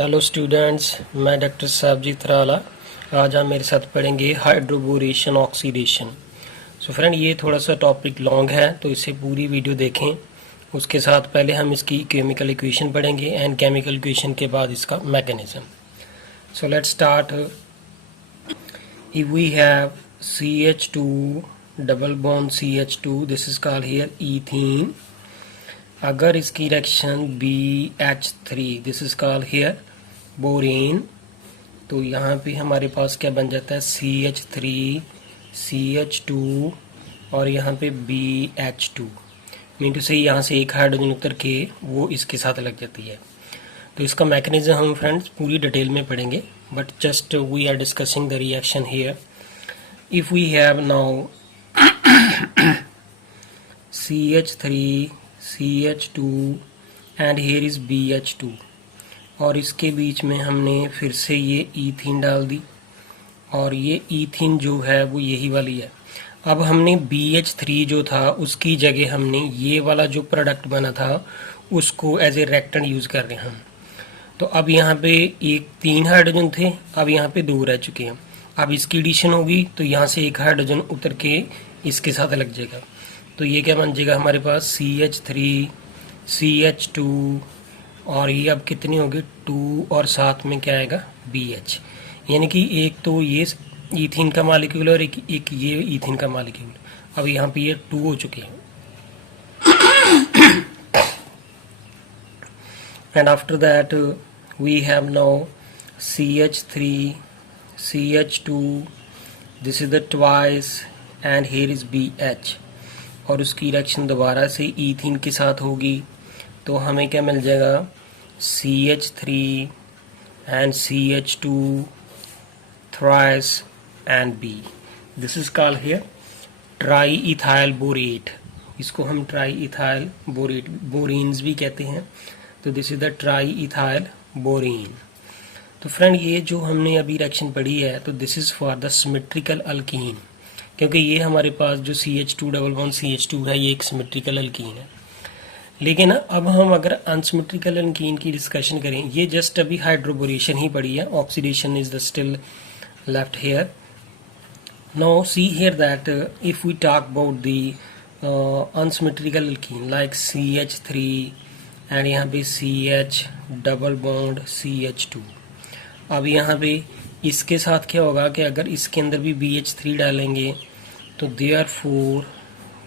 Hello students, मैं doctor साहबजीत राला। आज आप मेरे साथ पढ़ेंगे हाइड्रोबोरेशन ऑक्सीडेशन। सो फ्रेंड, ये थोड़ा सा टॉपिक लॉन्ग है तो इसे पूरी वीडियो देखें। उसके साथ पहले हम इसकी केमिकल इक्वेशन पढ़ेंगे एंड केमिकल इक्वेशन के बाद इसका mechanism. So let's start. If we have CH2 double bond CH2, this is called here ethene. अगर इसकी reaction BH3, this is called here borane, तो यहाँ पे हमारे पास क्या बन जाता है CH3 CH2 और यहाँ पे BH2। मीन टू से यहाँ से एक हाइड्रोजन उतर के वो इसके साथ लग जाती है। तो इसका मैकेनिज्म हम फ्रेंड्स पूरी डिटेल में पढ़ेंगे, but just we are discussing the reaction here. If we have now CH3 CH2 and here is BH2 और इसके बीच में हमने फिर से ये ईथीन डाल दी और ये ईथीन जो है वो यही वाली है। अब हमने BH3 जो था उसकी जगह हमने ये वाला जो प्रोडक्ट बना था उसको एज ए रिएक्टेंट यूज कर रहे हैं हम। तो अब यहाँ पे एक 3 हाइड्रोजन थे, अब यहाँ पे 2 रह चुके हैं। अब इसकी एडिशन होगी तो यहाँ से एक हाइड्रोजन उतर के इसके साथ लग जाएगा। तो ये क्या बन जाएगा हमारे पास CH3 CH2 और ये अब कितनी होगी 2 और साथ में क्या आएगा BH। यानी कि एक तो ये ईथीन का मॉलिक्यूल और एक ये ईथीन का मॉलिक्यूल। अब यहाँ पे ये 2 हो चुके हैं। And after that we have now CH3 CH2, this is the twice and here is BH और उसकी रिएक्शन दोबारा से ईथीन के साथ होगी तो हमें क्या मिल जाएगा CH3 and CH2 thrice and B. This is called here triethyl borate. इसको हम triethyl borate बोरीन्स भी कहते हैं। तो this is the triethyl borane। तो फ्रेंड, ये जो हमने अभी रिएक्शन पढ़ी है तो this is for the symmetrical alkyne, क्योंकि ये हमारे पास जो CH2 डबल बॉन्ड CH2 है ये एक सिमेट्रिकल अल्कीन है। लेकिन अब हम अगर अनसिमेट्रिकल अल्कीन की डिस्कशन करें, ये जस्ट अभी हाइड्रोबोरेशन ही पड़ी है, oxidation is the still left here. Now see here that if we talk about the unsymmetrical alkene like CH3 and यहाँ पे CH डबल बॉन्ड CH2। अब यहाँ पे इसके साथ क्या होगा कि अगर इसके अंदर भी BH3 डालेंगे तो therefore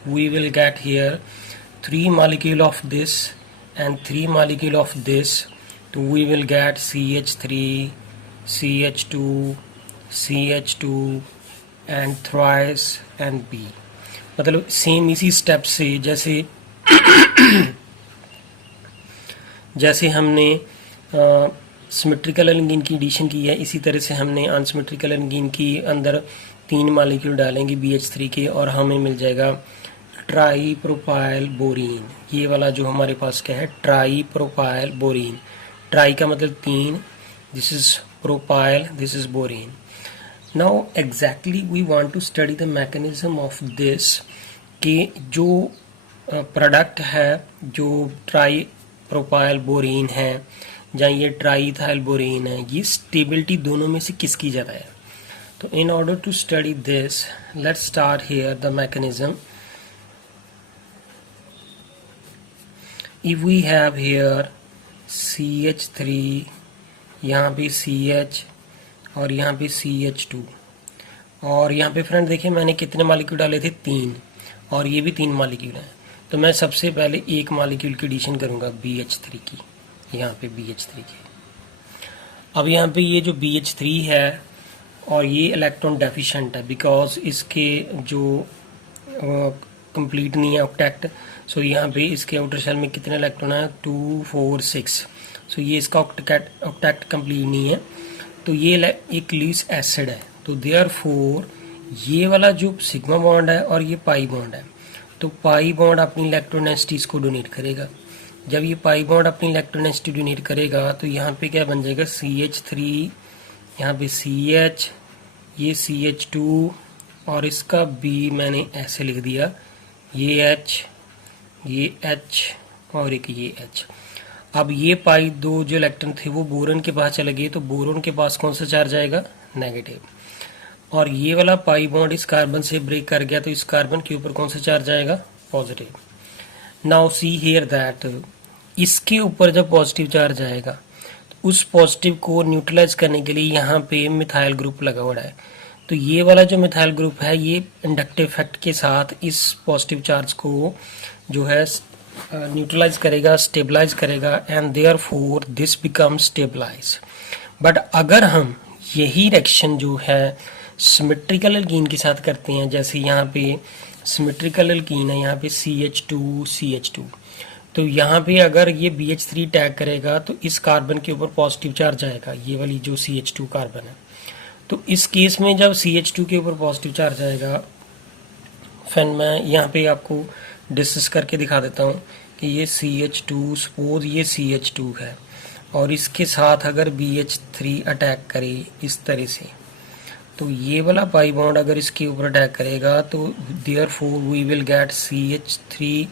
we will get here 3 molecule of this and 3 molecule of this, तो we will get CH3 CH2 CH2 and thrice and B। मतलब सेम इसी स्टेप से जैसे हमने सिमेट्रिकल एल्कीन की एडिशन की है, इसी तरह से हमने अनसिमेट्रिकल एल्कीन की अंदर 3 मॉलिक्यूल डालेंगे BH3 के और हमें मिल जाएगा ट्राईप्रोपाइल बोरीन। ये वाला जो हमारे पास क्या है ट्राईप्रोपाइल बोरीन। ट्राई का मतलब 3, this is propyl, this is borane. Now exactly we want to study the mechanism of this कि जो प्रोडक्ट है जो ट्राईप्रोपाइल बोरीन है जहाँ ये ट्राईथाइल बोरीन है, ये स्टेबिलिटी दोनों में से किसकी ज़्यादा है। तो in order to study this let's start here the mechanism. If we have here CH3, यहाँ पे CH और यहाँ पे CH2 और यहाँ पे फ्रेंड देखिए मैंने कितने मॉलिक्यूल डाले थे 3 और ये भी 3 मॉलिक्यूल हैं। तो मैं सबसे पहले एक मॉलिक्यूल की एडिशन करूँगा BH3 की, यहाँ पे BH3 की। अब यहाँ पे ये जो BH3 है और ये इलेक्ट्रॉन डेफिशिएंट है बिकॉज इसके जो कंप्लीट नहीं है ऑक्टेट। सो यहाँ पे इसके आउटर शेल में कितने इलेक्ट्रॉन है 2 4 6। सो ये इसका ऑक्टेट कंप्लीट नहीं है, तो ये एक लीस एसिड है। तो देयरफॉर ये वाला जो सिग्मा बॉन्ड है और ये पाई बॉन्ड है, तो पाई बॉन्ड अपनी इलेक्ट्रोनेसिटीज को डोनेट करेगा। जब ये पाई बॉन्ड अपनी इलेक्ट्रोनेसिटी डोनेट करेगा तो यहाँ पे क्या बन जाएगा CH3, यहाँ पे CH, ये CH2 और इसका B मैंने ऐसे लिख दिया, ये H, ये H और एक ये H। अब ये पाई दो जो इलेक्ट्रॉन थे वो बोरॉन के पास चले गए, तो बोरॉन के पास कौन सा चार्ज आएगा, नेगेटिव। और ये वाला पाई बॉन्ड इस कार्बन से ब्रेक कर गया, तो इस कार्बन के ऊपर कौन सा चार्ज आएगा, positive. Now see here that इसके ऊपर जब पॉजिटिव चार्ज आएगा तो उस पॉजिटिव को न्यूट्रलाइज करने के लिए यहाँ पे मिथाइल ग्रुप लगा हुआ है। तो ये वाला जो मिथाइल ग्रुप है ये इंडक्टिव इफेक्ट के साथ इस पॉजिटिव चार्ज को जो है न्यूट्रलाइज करेगा, स्टेबलाइज करेगा, and therefore this become stabilize. बट अगर हम यही रिएक्शन जो है सिमेट्रिकल एल्कीन के साथ करते हैं, जैसे यहाँ पे सिमेट्रिकल एल्कीन है, यहाँ पे CH2, तो यहाँ पे अगर ये BH3 टैग करेगा तो इस कार्बन के ऊपर पॉजिटिव चार्ज आएगा, ये वाली जो CH2 कार्बन है। तो इस केस में जब CH2 के ऊपर पॉजिटिव चार्ज आएगा, फिर मैं यहाँ पे आपको डिस्कस करके दिखा देता हूँ कि ये CH2, सपोज ये CH2 है और इसके साथ अगर BH3 अटैक करे इस तरह से, तो ये वाला पाई बॉन्ड अगर इसके ऊपर अटैक करेगा तो therefore we will get CH2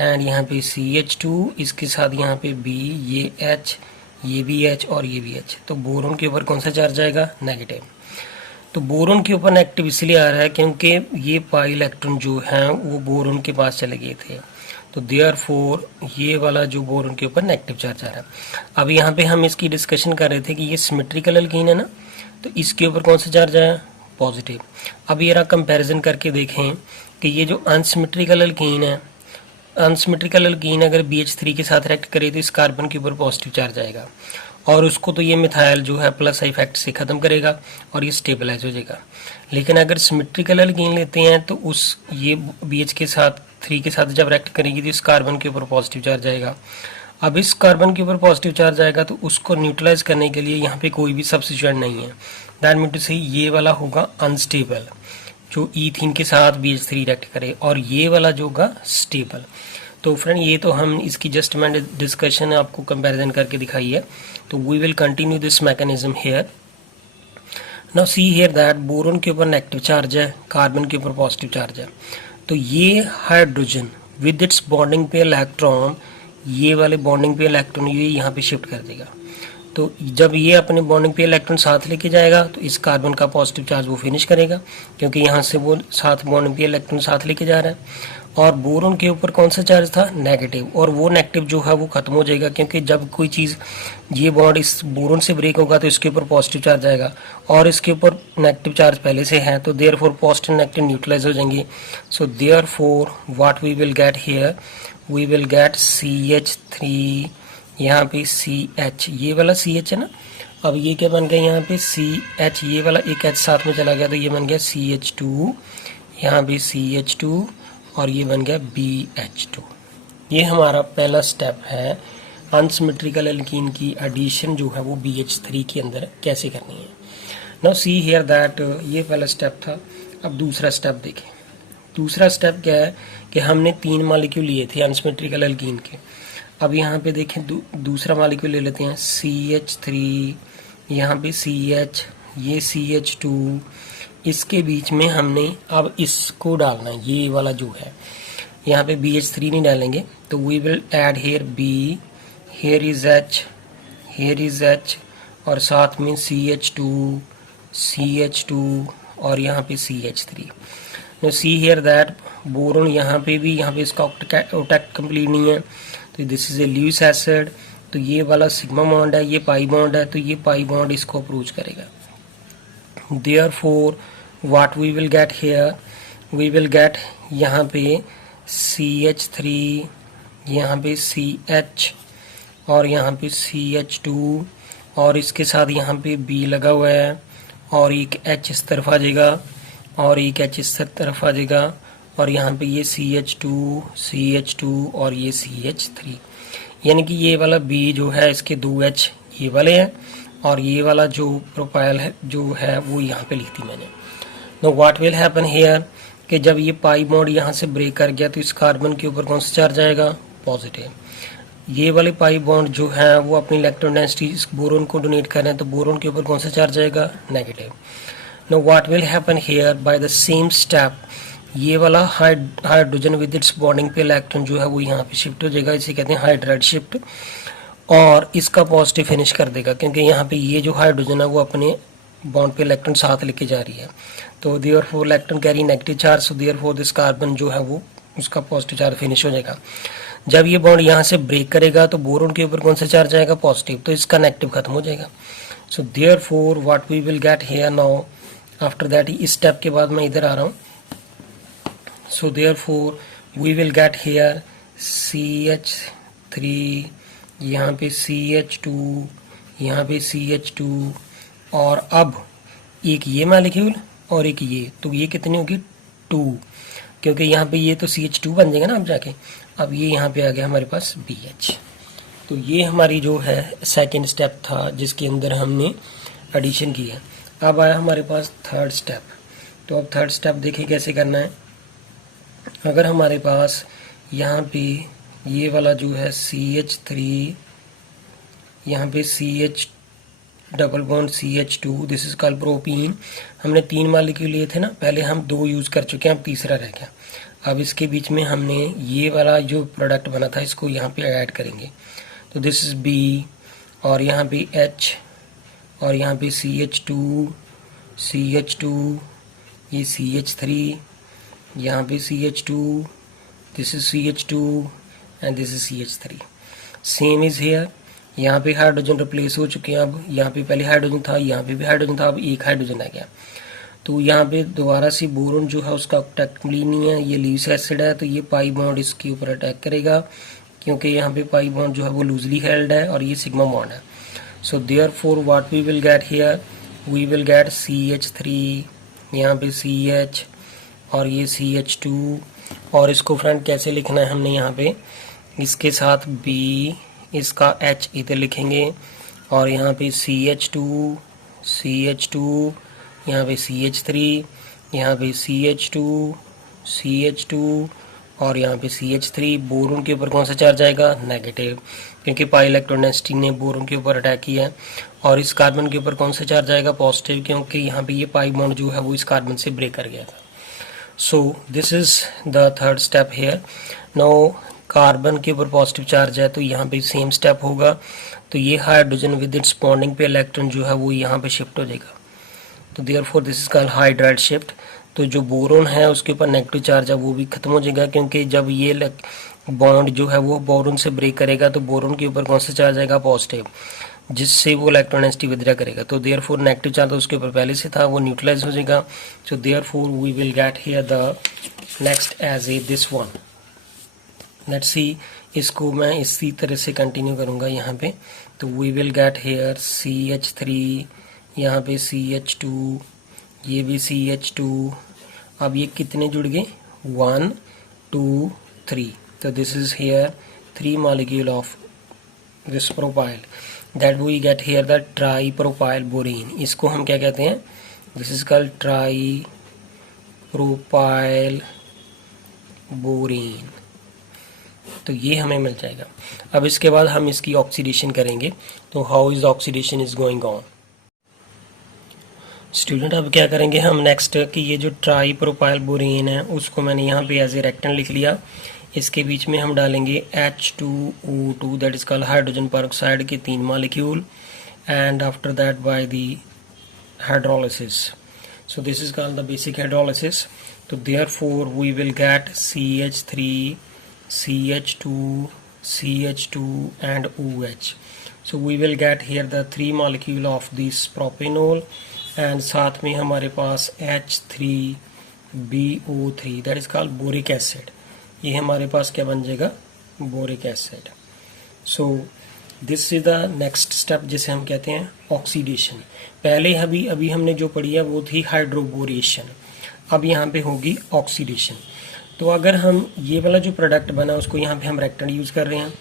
and यहाँ पे CH2, इसके साथ यहाँ पे B, ये H, ये भी H और ये भी H। तो बोरॉन के ऊपर कौन सा चार्ज आएगा, नेगेटिव। तो बोरॉन के ऊपर नेगेटिव इसलिए आ रहा है क्योंकि ये पाई इलेक्ट्रॉन जो हैं वो बोरॉन के पास चले गए थे, तो देयरफॉर ये वाला जो बोरॉन के ऊपर नेगेटिव चार्ज आ रहा है। अब यहाँ पे हम इसकी डिस्कशन कर रहे थे कि ये सिमेट्रिकल एल्कीन है ना, तो इसके ऊपर कौन सा चार्ज आया, पॉजिटिव। अब ये कंपैरिजन करके देखें कि ये जो अनसिमेट्रिकल एल्कीन है, अनसिमेट्रिकल एल्कीन अगर BH3 के साथ रिएक्ट करे तो इस कार्बन के ऊपर पॉजिटिव चार्ज आएगा और उसको तो ये मिथाइल जो है प्लस इफेक्ट से ख़त्म करेगा और ये स्टेबलाइज हो जाएगा। लेकिन अगर सिमेट्रिकल एल्कीन लेते हैं तो उस ये BH के साथ 3 के साथ जब रिएक्ट करेगी तो इस कार्बन के ऊपर पॉजिटिव चार्ज आएगा। अब इस कार्बन के ऊपर पॉजिटिव चार्ज आएगा तो उसको न्यूट्रलाइज करने के लिए यहाँ पे कोई भी सब्स्टिट्यूएंट नहीं है, दैट मीन टू से ये वाला होगा अनस्टेबल, जो ईथीन के साथ BH3 रिएक्ट करे, और ये वाला जो होगा स्टेबल। तो फ्रेंड ये तो हम इसकी जस्ट मैंने डिस्कशन आपको कंपैरिजन करके दिखाई है, तो we will continue this mechanism here. Now see here that boron के ऊपर नेगेटिव चार्ज है, कार्बन के ऊपर पॉजिटिव चार्ज है, तो ये हाइड्रोजन विद इट्स बॉन्डिंग पे इलेक्ट्रॉन, ये वाले बॉन्डिंग पे इलेक्ट्रॉन ये यहाँ पे शिफ्ट कर देगा। तो जब ये अपने बॉन्डिंग पे इलेक्ट्रॉन साथ लेके जाएगा तो इस कार्बन का पॉजिटिव चार्ज वो फिनिश करेगा, क्योंकि यहाँ से वो साथ बॉन्डिंग पे इलेक्ट्रॉन साथ लेके जा रहा है। और बोरॉन के ऊपर कौन सा चार्ज था, नेगेटिव, और वो नेगेटिव जो है वो खत्म हो जाएगा, क्योंकि जब कोई चीज़ ये बॉन्ड इस बोरॉन से ब्रेक होगा तो इसके ऊपर पॉजिटिव चार्ज आएगा और इसके ऊपर नेगेटिव चार्ज पहले से है, तो देयरफॉर पॉजिटिव नेगेटिव न्यूट्रलाइज हो जाएंगे। So therefore what we will get here, we will get CH3, यहाँ पे CH, ये वाला CH है ना, अब ये क्या बन गया यहाँ पे CH, ये वाला एक H साथ में चला गया तो ये बन गया CH2, यहाँ पे CH2 और ये बन गया BH2। ये हमारा पहला स्टेप है अनसिमेट्रिकल एल्कीन की एडिशन जो है वो BH3 के अंदर कैसे करनी है। नाउ सी हियर दैट ये पहला स्टेप था। अब दूसरा स्टेप देखें। दूसरा स्टेप क्या है कि हमने 3 मॉलिक्यूल लिए थे अनसिमेट्रिकल एल्कीन के। अब यहाँ पे देखें दूसरा मॉलिक्यूल ले लेते हैं CH3, यहाँ पे CH, ये CH2, इसके बीच में हमने अब इसको डालना है, ये वाला जो है, यहाँ पे BH3 नहीं डालेंगे, तो we will add here B, here is H, here is H, और साथ में CH2, CH2 और यहाँ पे CH3। No see here that boron यहाँ पे भी, यहाँ पे इसका ऑक्टेट कंप्लीट नहीं है, तो this is a Lewis acid, तो ये वाला सिग्मा बॉन्ड है, ये पाई बॉन्ड है, तो ये पाई बॉन्ड इसको अप्रोच करेगा। Therefore what we will get here, we will get यहाँ पे CH3, यहाँ पे CH और यहाँ पे CH2 और इसके साथ यहाँ पे B लगा हुआ है और एक H इस तरफ आ जाएगा और एक H इस तरफ आ जाएगा और यहाँ पे ये CH2 और ये CH3, यानी कि ये वाला B जो है इसके 2 H ये वाले हैं और ये वाला जो प्रोपाइल है जो है वो यहाँ पे लिख दी मैंने। Know what will happen here कि जब ये पाई बॉन्ड यहाँ से ब्रेक कर गया तो इस कार्बन के ऊपर कौन सा चार्ज आएगा, पॉजिटिव। ये वाले पाई बॉन्ड जो है वो अपनी इलेक्ट्रॉन डेंसिटी इस बोरोन को डोनेट कर रहे हैं, तो बोरोन के ऊपर कौन सा चार्ज आएगा, negative. Know what will happen here by the same step ये वाला हाइड्रोजन विद इट्स बॉन्डिंग पे इलेक्ट्रॉन जो है वो यहाँ पे शिफ्ट हो जाएगा, इसे कहते हैं हाइड्राइड शिफ्ट, और इसका पॉजिटिव फिनिश कर देगा क्योंकि यहाँ पे ये जो हाइड्रोजन है वो अपने बॉन्ड पे इलेक्ट्रॉन साथ लेके जा रही है। तो therefore electron carry negative charge, so therefore this carbon जो है वो उसका पॉजिटिव चार्ज फिनिश हो जाएगा। जब ये बॉन्ड यहाँ से ब्रेक करेगा तो बोरोन के ऊपर कौन सा चार्ज आएगा, पॉजिटिव, तो इसका नेगेटिव खत्म हो जाएगा। So therefore what we will get here now, after that इस स्टेप के बाद मैं इधर आ रहा हूँ। So therefore we will get here CH3, यहाँ पे CH2, यहाँ पे CH2, और अब एक ये मॉलिक्यूल और एक ये, तो ये कितनी होगी 2, क्योंकि यहाँ पे ये तो CH2 बन जाएगा ना अब जाके। अब ये यहाँ पे आ गया हमारे पास BH। तो ये हमारी जो है सेकंड स्टेप था जिसके अंदर हमने एडिशन किया। अब आया हमारे पास थर्ड स्टेप। तो अब थर्ड स्टेप देखिए कैसे करना है। अगर हमारे पास यहाँ पे ये वाला जो है CH3, यहाँ पे CH double bond CH2, this is called propene. हमने 3 मॉलिक्यूल लिए थे ना, पहले हम 2 यूज कर चुके हैं, अब तीसरा रह गया। अब इसके बीच में हमने ये वाला जो प्रोडक्ट बना था इसको यहाँ पे ऐड करेंगे। तो दिस इज B, और यहाँ पे H, और यहाँ पे CH2, ये CH3, यहाँ पे CH2, this is CH2 and this is CH3। Same is here, यहाँ पे हाइड्रोजन रिप्लेस हो चुके हैं। अब यहाँ पे पहले हाइड्रोजन था, यहाँ पे भी हाइड्रोजन था, अब एक हाइड्रोजन आ गया। तो यहाँ पे दोबारा से बोरोन जो है उसका अटैक नहीं है, ये लीव्स एसिड है, तो ये पाई बॉन्ड इसके ऊपर अटैक करेगा क्योंकि यहाँ पे पाई बॉन्ड जो है वो लूजली हेल्ड है और ये सिग्मा बॉन्ड है। So therefore what we will get here, we will get CH3, यहाँ पे CH, और ये CH2, और इसको फ्रेंड कैसे लिखना है हमने यहाँ पे इसके साथ B, इसका H इधर लिखेंगे, और यहाँ पे CH2, यहाँ पे CH3, यहाँ पे CH2, और यहाँ पे CH3। बोरोन के ऊपर कौन सा चार्ज आएगा, नेगेटिव, क्योंकि पाई इलेक्ट्रॉन डेंसिटी ने बोरोन के ऊपर अटैक किया है। और इस कार्बन के ऊपर कौन सा चार्ज आएगा, पॉजिटिव, क्योंकि यहाँ पे ये पाई बॉन्ड जो है वो इस कार्बन से ब्रेक कर गया था। So this is the third step here. Now carbon के ऊपर पॉजिटिव चार्ज है तो यहाँ पे सेम स्टेप होगा। तो ये हाइड्रोजन विद इट्स बॉन्डिंग पे इलेक्ट्रॉन जो है वो यहाँ पे शिफ्ट हो जाएगा। तो therefore this is called hydride shift. तो जो बोरोन है उसके ऊपर नेगेटिव चार्ज है वो भी खत्म हो जाएगा, क्योंकि जब ये बॉन्ड जो है वो बोरोन से ब्रेक करेगा तो बोरोन के ऊपर कौन सा चार्ज आएगा, पॉजिटिव, जिससे वो इलेक्ट्रॉन डेंसिटी विथड्रॉ करेगा। तो देयरफॉर नेगेटिव चार्ज उसके ऊपर पहले से था वो न्यूट्रलाइज हो जाएगा। So therefore we will get here the next as a this one. Let's see, इसको मैं इसी तरह से कंटिन्यू करूंगा यहाँ पे। तो we will get here CH3, यहाँ पे CH2, ये भी CH2। अब ये कितने जुड़ गए, 1 2 3। तो this is here 3 molecule of this propyl, that we get here the tri propyl borane. इसको हम क्या कहते हैं, this is called tri propyl borane. तो ये हमें मिल जाएगा। अब इसके बाद हम इसकी ऑक्सीडेशन करेंगे। तो how is oxidation is going on student. अब क्या करेंगे हम नेक्स्ट कि ये जो ट्राई प्रोपाइल बोरीन है उसको मैंने यहाँ पे एज ए रेक्टेंगल लिख लिया। इसके बीच में हम डालेंगे H2O2, that is called hydrogen peroxide के 3 molecule, and after that by the hydrolysis. So this is called the basic hydrolysis. तो therefore we will get CH3, CH2 and OH. So we will get here the 3 molecule of this propanol, and साथ में हमारे पास H3BO3, that is called boric acid। ये हमारे पास क्या बन जाएगा, boric acid। So this is the next step जिसे हम कहते हैं ऑक्सीडेशन। पहले अभी हमने जो पढ़ी है वो थी हाइड्रोबोरेशन, अब यहाँ पे होगी ऑक्सीडेशन। तो अगर हम ये वाला जो प्रोडक्ट बना उसको यहाँ पे हम रेक्टेंगल यूज कर रहे हैं,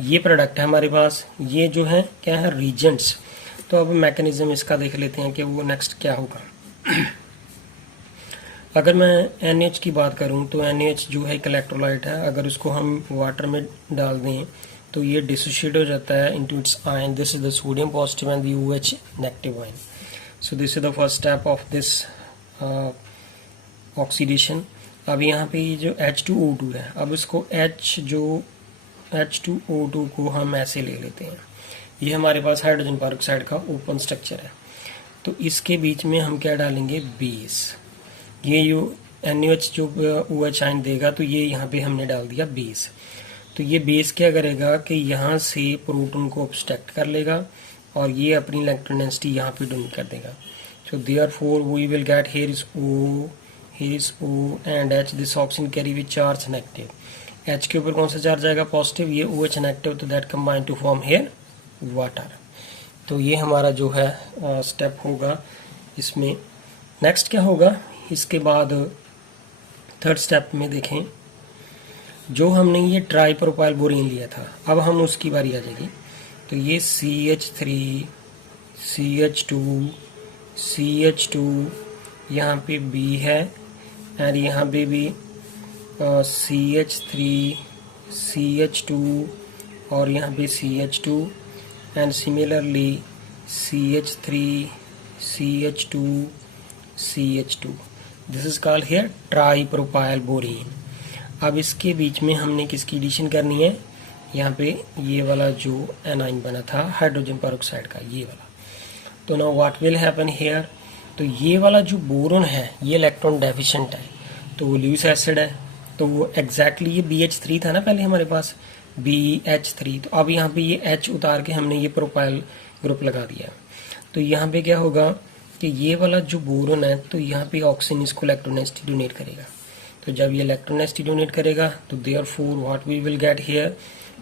ये प्रोडक्ट है हमारे पास, ये जो है क्या है, रीजेंट्स। तो अब मैकेनिज्म इसका देख लेते हैं कि वो नेक्स्ट क्या होगा। अगर मैं NH की बात करूं तो NH जो है एक इलेक्ट्रोलाइट है, अगर उसको हम वाटर में डाल दें तो ये डिसोशिएट हो जाता है into its ion. This is the sodium positive and the OH negative ion. So this is the first step of this oxidation. अब यहाँ पे ये जो H2O2 है, अब इसको H2O2 को हम ऐसे ले लेते हैं। ये हमारे पास हाइड्रोजन पेरोक्साइड का ओपन स्ट्रक्चर है। तो इसके बीच में हम क्या डालेंगे, बेस। ये जो NaOH जो OH आयन देगा, तो ये यहाँ पे हमने डाल दिया बेस। तो ये बेस क्या करेगा कि यहाँ से प्रोटॉन को ऑब्स्ट्रैक्ट कर लेगा और ये अपनी इलेक्ट्रॉन डेंसिटी यहाँ पे डोनेट कर देगा। So therefore we will get here is O and H। This oxygen carry with charge negative. H के ऊपर कौन सा चार्ज आएगा, पॉजिटिव। ये OH नेगेटिव, तो that combine to form here water. तो ये हमारा जो है स्टेप होगा इसमें। नेक्स्ट क्या होगा, इसके बाद थर्ड स्टेप में देखें, जो हमने ये ट्राई प्रोपाइल बोरीन लिया था, अब हम उसकी बारी आ जाएगी। तो ये CH3 CH2 यहाँ पे B है एंड यहाँ पे भी CH3 CH2 और यहाँ पे CH2 and similarly CH3 CH2 CH2। This is called here tri propyl borane. अब इसके बीच में हमने किसकी एडिशन करनी है, यहाँ पे ये वाला जो एनाइन बना था हाइड्रोजन पेरोक्साइड का, ये वाला। तो now what will happen here, तो ये वाला जो बोरोन है ये इलेक्ट्रॉन डेफिशिएंट है, तो वो ल्यूइस एसिड है। तो वो एग्जैक्टली ये BH3 था ना पहले हमारे पास, BH3। तो अब यहाँ पे ये H उतार के हमने ये प्रोपाइल ग्रुप लगा दिया। तो यहाँ पे क्या होगा कि ये वाला जो बोरोन है, तो यहाँ पे ऑक्सीजन इसको इलेक्ट्रॉन डेंसिटी डोनेट करेगा। तो जब ये इलेक्ट्रॉन डेंसिटी डोनेट करेगा, तो therefore what we will get here,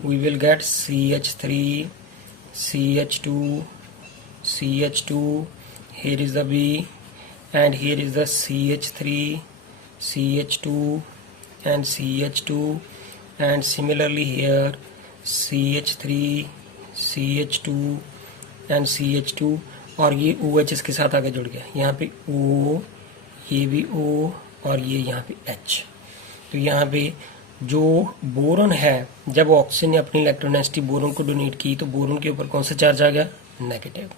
we will get CH3 CH2 here is the B and here is the CH3 CH2 and CH2 and similarly here CH3 CH2 and CH2 और ये OH इसके साथ आगे जुड़ गया, यहाँ पे O, ये भी O और ये यहाँ पे H। तो यहाँ पे जो बोरोन है, जब ऑक्सीजन ने अपनी इलेक्ट्रॉन डेंसिटी बोरोन को डोनेट की, तो बोरोन के ऊपर कौन सा चार्ज आ गया, नेगेटिव।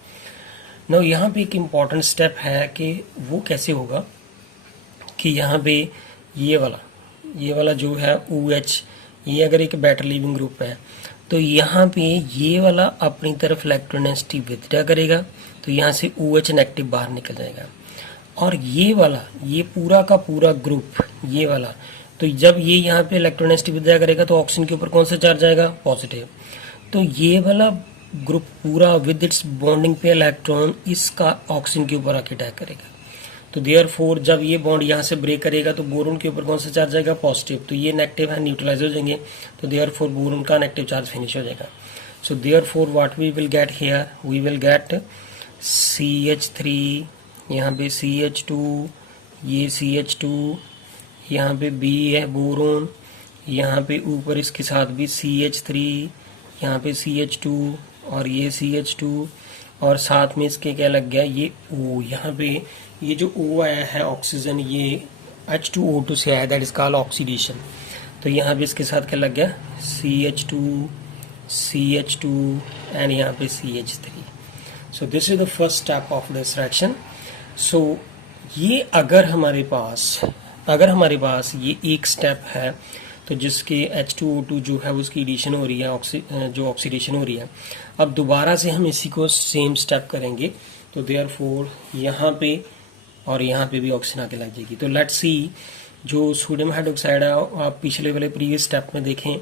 नाउ यहाँ पे एक इम्पॉर्टेंट स्टेप है कि वो कैसे होगा कि यहाँ पे ये वाला जो है OH, ये अगर एक बेटर लीविंग ग्रुप है, तो यहाँ पे ये वाला अपनी तरफ इलेक्ट्रॉन डेंसिटी विथड्रा करेगा, तो यहाँ से OH नेगेटिव बाहर निकल जाएगा। और ये वाला, ये पूरा का पूरा ग्रुप, ये वाला, तो जब ये यहाँ पे इलेक्ट्रॉन डेंसिटी विथड्रा करेगा, तो ऑक्सीजन के ऊपर कौन सा चार्ज आएगा, पॉजिटिव। तो ये वाला ग्रुप पूरा विद इट्स बॉन्डिंग पे इलेक्ट्रॉन इसका ऑक्सीजन के ऊपर आके अटैक करेगा। तो देयरफॉर जब ये बॉन्ड यहाँ से ब्रेक करेगा, तो बोरोन के ऊपर कौन सा चार्ज आएगा, पॉजिटिव। तो ये नेगेटिव है, न्यूट्रलाइज हो जाएंगे, तो देयरफॉर बोरोन का नेगेटिव चार्ज फिनिश हो जाएगा। So therefore what we will get here, we will get CH3, यहाँ पे CH2, ये CH2, यहाँ पे B है बोरोन, यहाँ पे ऊपर इसके साथ भी CH3, यहाँ पे CH2 और ये CH2 और साथ में इसके क्या लग गया, ये O। यहाँ पे ये जो O आया है ऑक्सीजन, ये H2O2 से आया, दैट इज कॉल्ड ऑक्सीडेशन। तो यहाँ पे इसके साथ क्या लग गया, CH2 एंड यहाँ पे CH3। So this is the first step of this reaction. So ये अगर हमारे पास ये एक स्टेप है, तो जिसके H2O2 जो है उसकी एडिशन हो रही है, जो ऑक्सीडेशन हो रही है, अब दोबारा से हम इसी को सेम स्टेप करेंगे। तो देयरफॉर यहाँ पे और यहाँ पे भी ऑक्सीजन आके लग जाएगी। तो लेट्स सी, जो सोडियम हाइड्रोक्साइड है, आप पिछले वाले प्रीवियस स्टेप में देखें,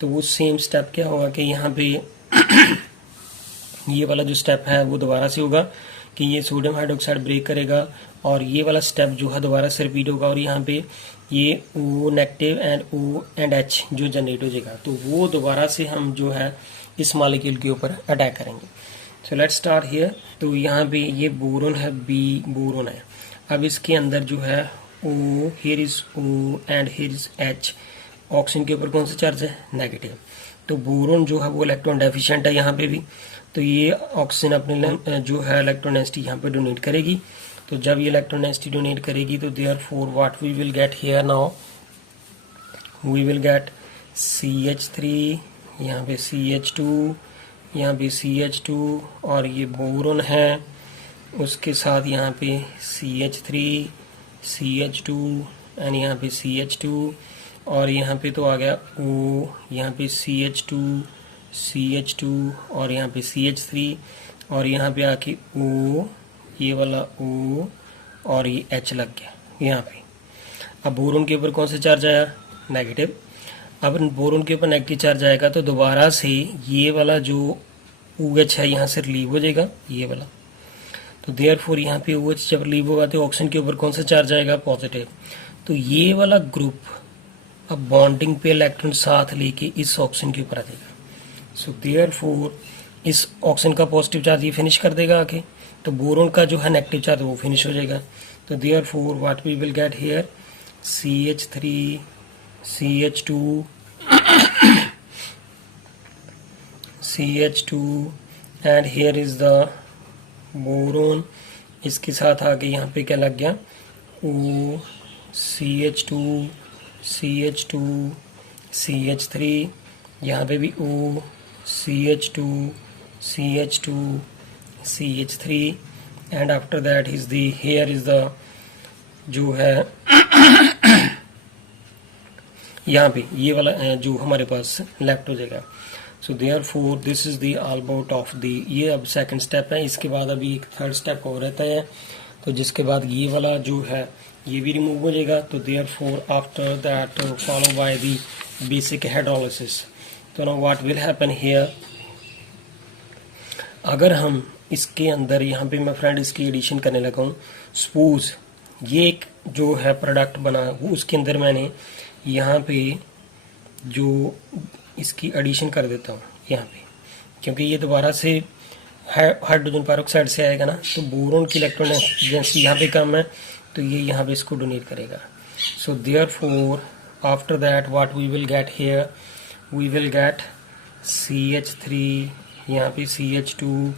तो वो सेम स्टेप क्या होगा कि यहाँ पे ये वाला जो स्टेप है वो दोबारा से होगा कि ये सोडियम हाइड्रोक्साइड ब्रेक करेगा और ये वाला स्टेप जो है दोबारा से रिपीट होगा, और यहाँ पे ये O negative and O and H जो जनरेट हो जाएगा, तो वो दोबारा से हम जो है इस मॉलिक्यूल के ऊपर अटैक करेंगे। सो लेट्स स्टार्ट हियर। तो यहाँ पे ये बोरोन है, B बोरोन है। अब इसके अंदर जो है O, here is O and here is H। Oxygen के ऊपर कौन सा चार्ज है, नेगेटिव। तो बोरोन जो है वो इलेक्ट्रॉन डेफिशिएंट है यहाँ पे भी, तो ये ऑक्सीजन अपने जो है इलेक्ट्रॉन डेंसिटी यहाँ पे डोनेट करेगी। तो जब ये इलेक्ट्रॉन डेंसिटी डोनेट करेगी, तो therefore what we will get here now, we will get CH3, यहाँ पे CH2, यहाँ पे CH2 और ये बोरोन है, उसके साथ यहाँ पे CH3 CH2 एंड यहाँ पे CH2 और यहाँ पे तो आ गया O, यहाँ पे CH2 और यहाँ पे CH3 और यहाँ पे आके O, ये वाला O और ये H लग गया यहाँ पे। अब बोरोन के ऊपर कौन सा चार्ज आया? नेगेटिव। अब बोरोन के ऊपर नेगेटिव चार्ज आएगा तो दोबारा से ये वाला जो OH है यहाँ से रिलीव हो जाएगा, ये वाला। तो देयरफॉर यहाँ पे OH जब रिलीव होगा तो ऑक्सीजन के ऊपर कौन सा चार्ज आएगा? पॉजिटिव। तो ये वाला ग्रुप अब बॉन्डिंग पे इलेक्ट्रॉन साथ लेके इस ऑक्सीजन के ऊपर आ जाएगा। सो देयरफॉर इस ऑक्सीजन का पॉजिटिव चार्ज ये फिनिश कर देगा आके, तो बोरोन का जो है नेगेटिव चार्ज वो फिनिश हो जाएगा। तो therefore what we will get here CH3 CH2 CH2 and here is the boron. इसके साथ आगे यहाँ पे क्या लग गया? O CH2 CH2 CH3, यहाँ पे भी O CH2 CH2 CH3 and after that is the here is the जो है यहाँ पे ये वाला जो हमारे पास लेफ्ट हो जाएगा। So therefore this is the all about of the, ये अब सेकंड स्टेप है। इसके बाद अभी एक थर्ड स्टेप और रहता है, तो जिसके बाद ये वाला जो है ये भी रिमूव हो जाएगा। तो therefore after that follow by the basic hydrolysis. तो now what will happen here, अगर हम इसके अंदर यहाँ पे मैं फ्रेंड इसकी एडिशन करने लगा हूँ, सपोज ये एक जो है प्रोडक्ट बना वो उसके अंदर मैंने यहाँ पे जो इसकी एडिशन कर देता हूँ यहाँ पे, क्योंकि ये दोबारा से हाइड्रोजन पेरोक्साइड से आएगा ना, तो बोरोन की इलेक्ट्रॉन डेंसिटी यहाँ पे कम है तो ये यहाँ पे इसको डोनेट करेगा। So therefore after that what we will get here, we will get CH3, यहाँ पे CH2,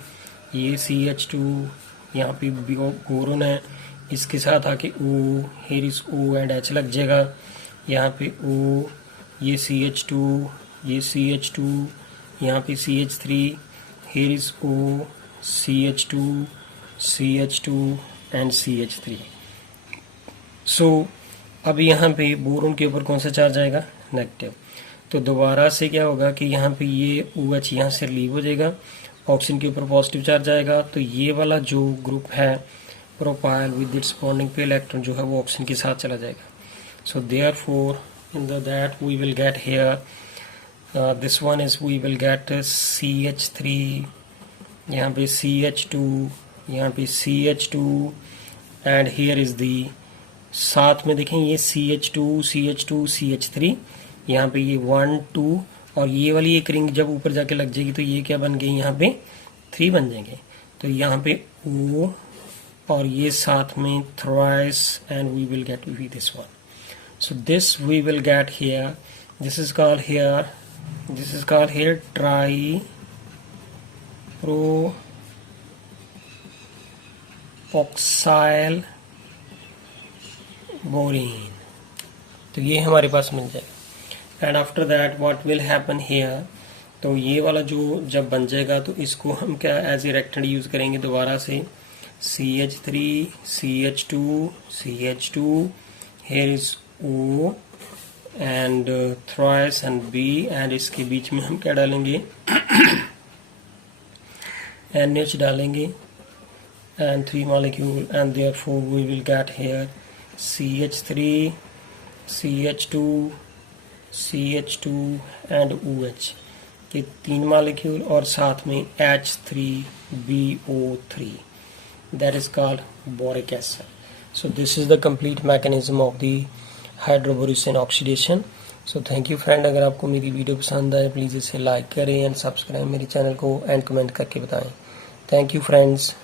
ये CH2, यहाँ पे बोरोन है, इसके साथ आके O, here is O and H लग जाएगा, यहाँ पे O, ये CH2, ये CH2, यहाँ पे CH3, here is O, CH2 and CH3। सो अब यहाँ पे बोरोन के ऊपर कौन सा चार्ज आएगा? नेगेटिव। तो दोबारा से क्या होगा कि यहाँ पे ये OH यहाँ से रिलीव हो जाएगा, ऑक्सीजन के ऊपर पॉजिटिव चार्ज आएगा, तो ये वाला जो ग्रुप है प्रोपाइल विद इट्स बॉन्डिंग पे इलेक्ट्रॉन जो है वो ऑक्सीजन के साथ चला जाएगा। So therefore in that we will get here this one is we will get CH3, यहाँ पे CH2, यहाँ पे CH2 and here is the, साथ में देखें ये CH2 CH3, यहाँ पे ये 1 2 और ये वाली एक रिंग जब ऊपर जाके लग जाएगी तो ये क्या बन गई? यहाँ पे 3 बन जाएंगे। तो यहाँ पे O और ये साथ में thrice and we will get this one. So this we will get here. This is called here tripropoxyl borane. तो ये हमारे पास मिल जाएगा। And after that what will happen here, तो ये वाला जो जब बन जाएगा तो इसको हम क्या एज ए रिएक्टेंट यूज करेंगे दोबारा से CH3 CH2 here is O and thrice and B and इसके बीच में हम क्या डालेंगे? NH डालेंगे and 3 molecule and therefore we will get here CH3 CH2 and OH, ये 3 molecule और साथ में H3BO3, that is called boric acid. So this is the complete mechanism of the hydroboricin oxidation. So thank you friend, अगर आपको मेरी video पसंद आए please इसे लाइक करें एंड सब्सक्राइब मेरे चैनल को एंड कमेंट करके बताएं। Thank you friends.